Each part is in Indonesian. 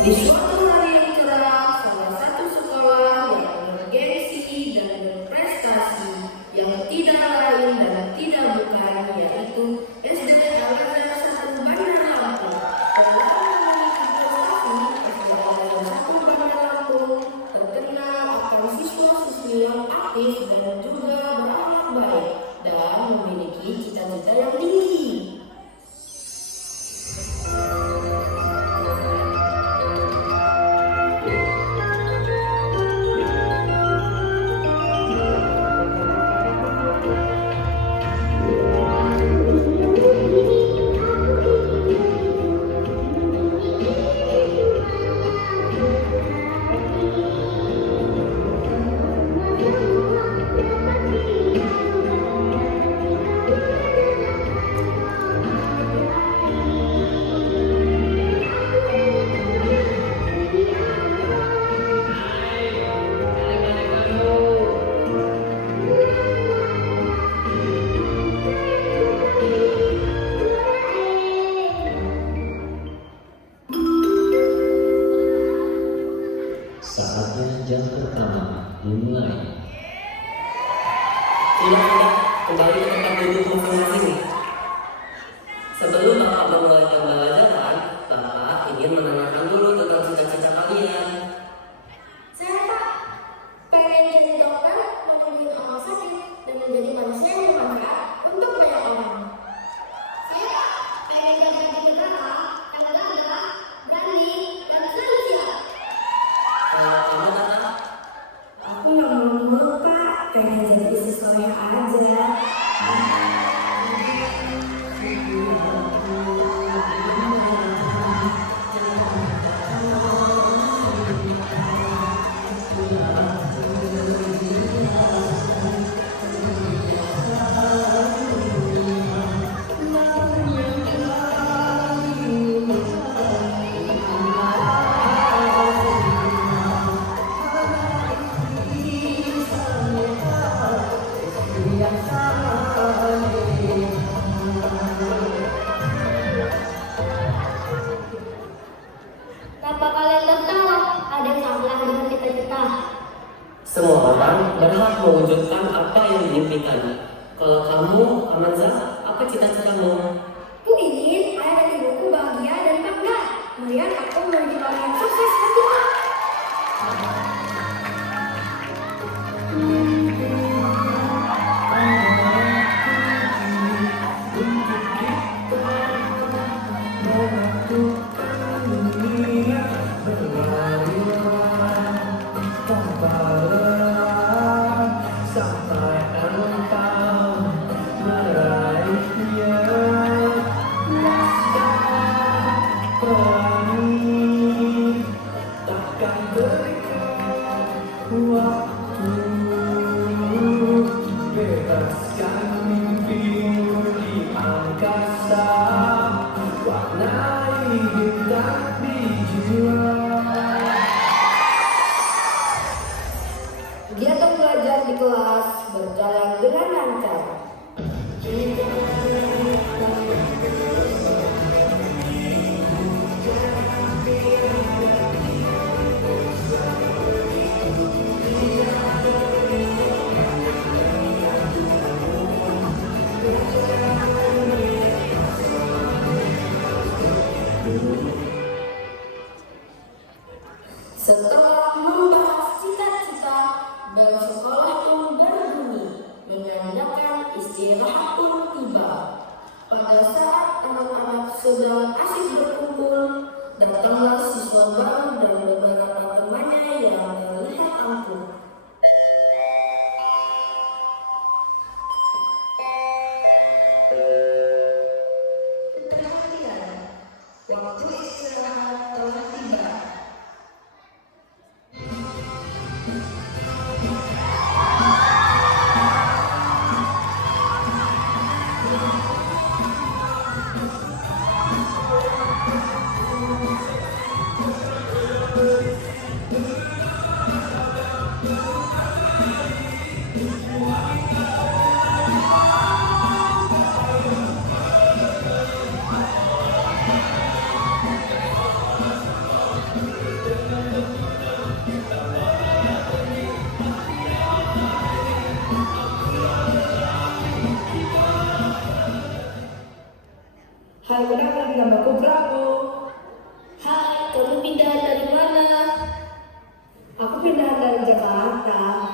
Di suatu hari yang cerah, salah satu sekolah yang bergengsi dan berprestasi yang tidak lain dan tidak bukan yaitu SD Al-Azhar 1 Bandar Lampung. Dalam memiliki prestasi, SD Al-Azhar 1 Bandar Lampung terkenal akan siswa-siswi yang aktif dan juga berakhlak baik dan memiliki cita-cita yang tinggi. Saatnya jam pertama dimulai. Sudah, kembali ke tempat duduk masing-masing. Sebelum Bapak memulai pembelajaran, Bapak ingin menanyakan dulu tentang cita-cita kalian. Saya Pak, pengen jadi dokter, menyembuhin orang sakit, dan menjadi manusia yang bermanfaat untuk banyak orang. Saya Pak, pengen kerja di negara yang gagah, berani, dan selalu siap. Kalau kamu Tata, Aku nggak mau Pak, pengen jadi istri soleh aja. Kenapa kalian tertawa? Ada yang salah dengan cita-cita. semua orang berhak mewujudkan apa yang diimpikan. Kalau kamu, Amanza, apa cita-citamu? Aku ingin ayah dan ibuku bahagia dan bangga melihat aku menjadi orang yang sukses dan tua. Sampai engkau meraihnya, pelangi takkan berikan waktu, bebaskan mimpimu di angkasa, warnai bintang di jiwa. Kegiatan belajar di kelas berjalan dengan lancar. Setelah membahas cita-cita, bel sekolah pun berbunyi, menandakan istirahat pun tiba. Pada saat anak-anak sedang asik berkumpul, datanglah siswa baru dan beberapa temannya yang terlihat angkuh. Perhatian, waktu istirahat telah tiba. Hai, kenalkan namaku Prabu. Hai, kamu pindah dari mana? Aku pindah dari Jakarta.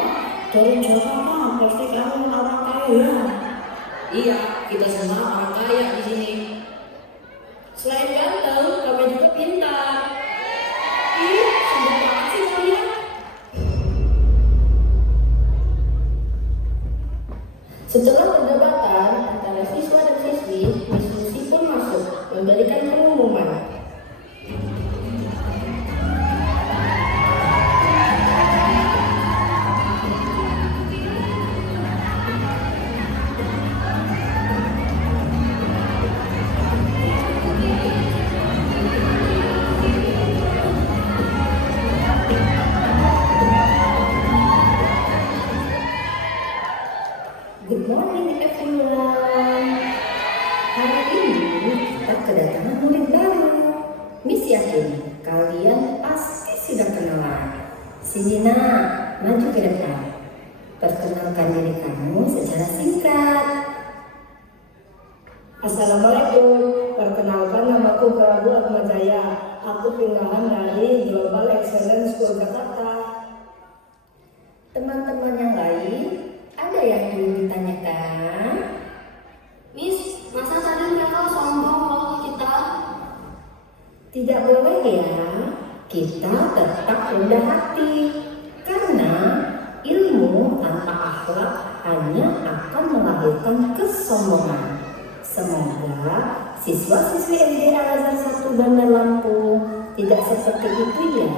Wah, dari Jakarta, pasti kamu orang kaya. Iya, kita semua orang kaya di sini. Selain ganteng, kamu juga pintar. Ih, sombong banget sih kalian. Setelah perdebatan antara siswa dan siswi, diskusi pun masuk memberikan pengumuman. Good morning everyone. Hari ini kita kedatangan murid baru. Miss yakin kalian pasti sudah kenalan. Sini nak, maju ke depan. Perkenalkan diri kamu secara singkat. Assalamualaikum. Perkenalkan namaku Prabu Atmajaya. Aku pinggalan dari Global Excellence School Jakarta. Teman-teman yang lain, ada yang ingin ditanyakan? Miss, masa tadi mereka sombong kalau kita? Tidak boleh ya, kita tetap rendah hati. Karena ilmu tanpa akhlak hanya akan melahirkan kesombongan. Semoga siswa-siswi SD Al-Azhar 1 Bandar Lampung tidak seperti itu ya.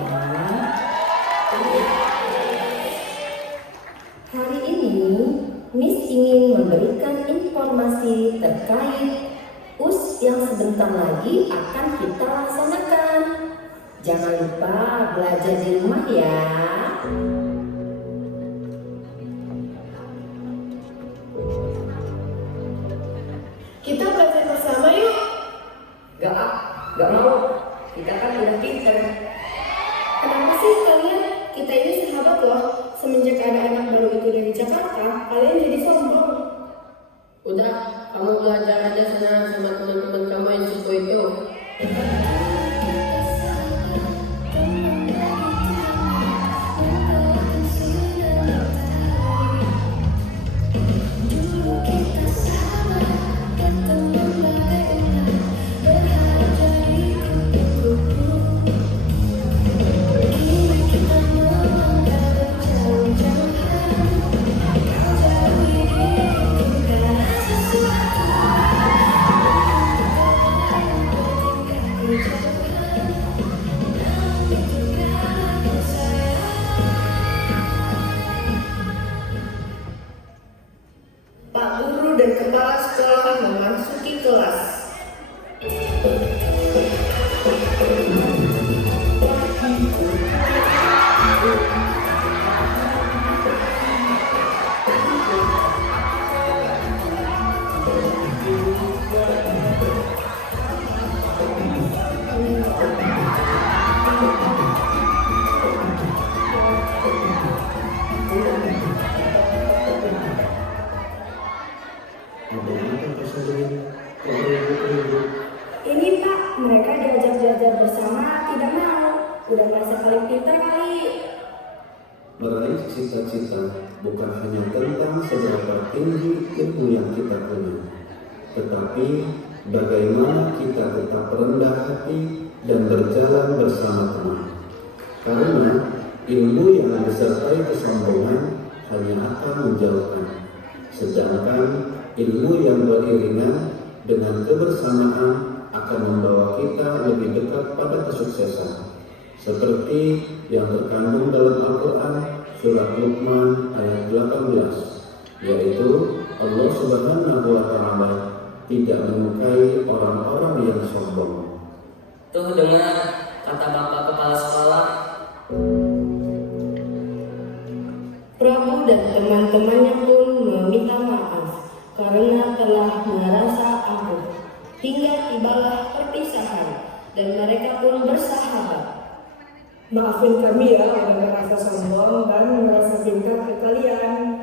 Hari ini Miss ingin memberikan informasi terkait US yang sebentar lagi akan kita laksanakan. Jangan lupa belajar di rumah ya. Kita belajar bersama yuk. Gak mau. Kita kan udah pinter. Kenapa sih kalian? Kita ini sahabat loh. Semenjak ada anak baru itu dari Jakarta, kalian jadi sombong. Udah, kamu belajar aja sana sama teman-teman kamu yang suku itu. Pak Guru dan Kepala Sekolah memasuki kelas. Ini Pak, mereka diajak belajar bersama tidak mau. Udah merasa paling pintar kali. Meraih cita-cita bukan hanya tentang seberapa tinggi ilmu yang kita punya, tetapi bagaimana kita tetap rendah hati dan berjalan bersama teman. Karena ilmu yang disertai kesombongan hanya akan menjauhkan, sedangkan ilmu yang beriringan dengan kebersamaan akan membawa kita lebih dekat pada kesuksesan. Seperti yang terkandung dalam Al-Quran surat Luqman ayat 18, yaitu Allah Subhanahu wa Ta'ala tidak menyukai orang-orang yang sombong. Tuh dengar kata Bapak Kepala Sekolah. Prabu dan teman-temannya pun meminta maaf karena telah merasa acuh. Hingga tibalah perpisahan dan mereka pun bersahabat. Maafin kami ya udah merasa sombong dan merasa pintar ke kalian.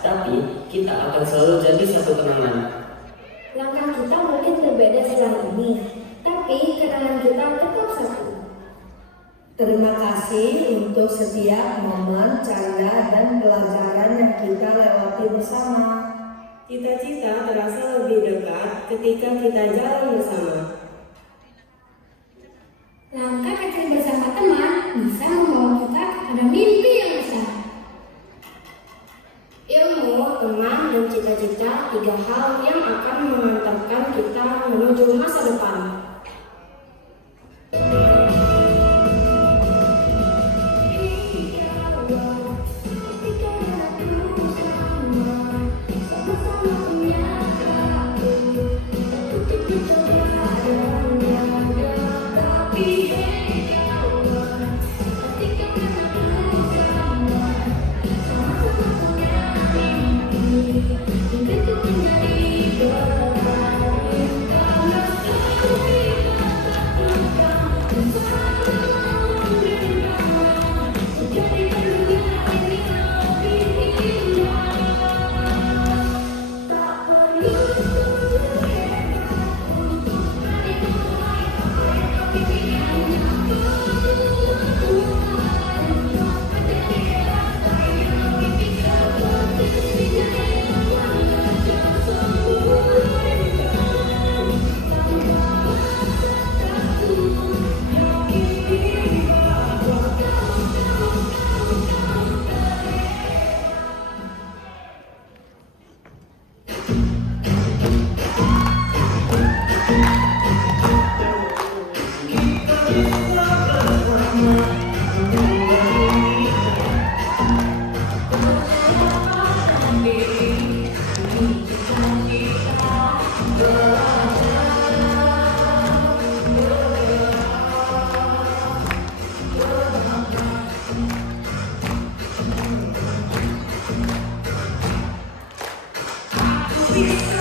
tapi kita akan selalu jadi satu kenangan. Langkah kita mungkin berbeda sekarang ini, tapi kenangan kita tetap satu. Terima kasih untuk setiap momen, canda, dan pelajaran yang kita lewati bersama. Cita-cita terasa lebih dekat ketika kita jalan bersama. Langkah kecil bersama teman bisa membawa kita pada mimpi yang besar. Ilmu, teman, dan cita-cita 3 hal yang akan mengantarkan kita menuju masa depan. Bisa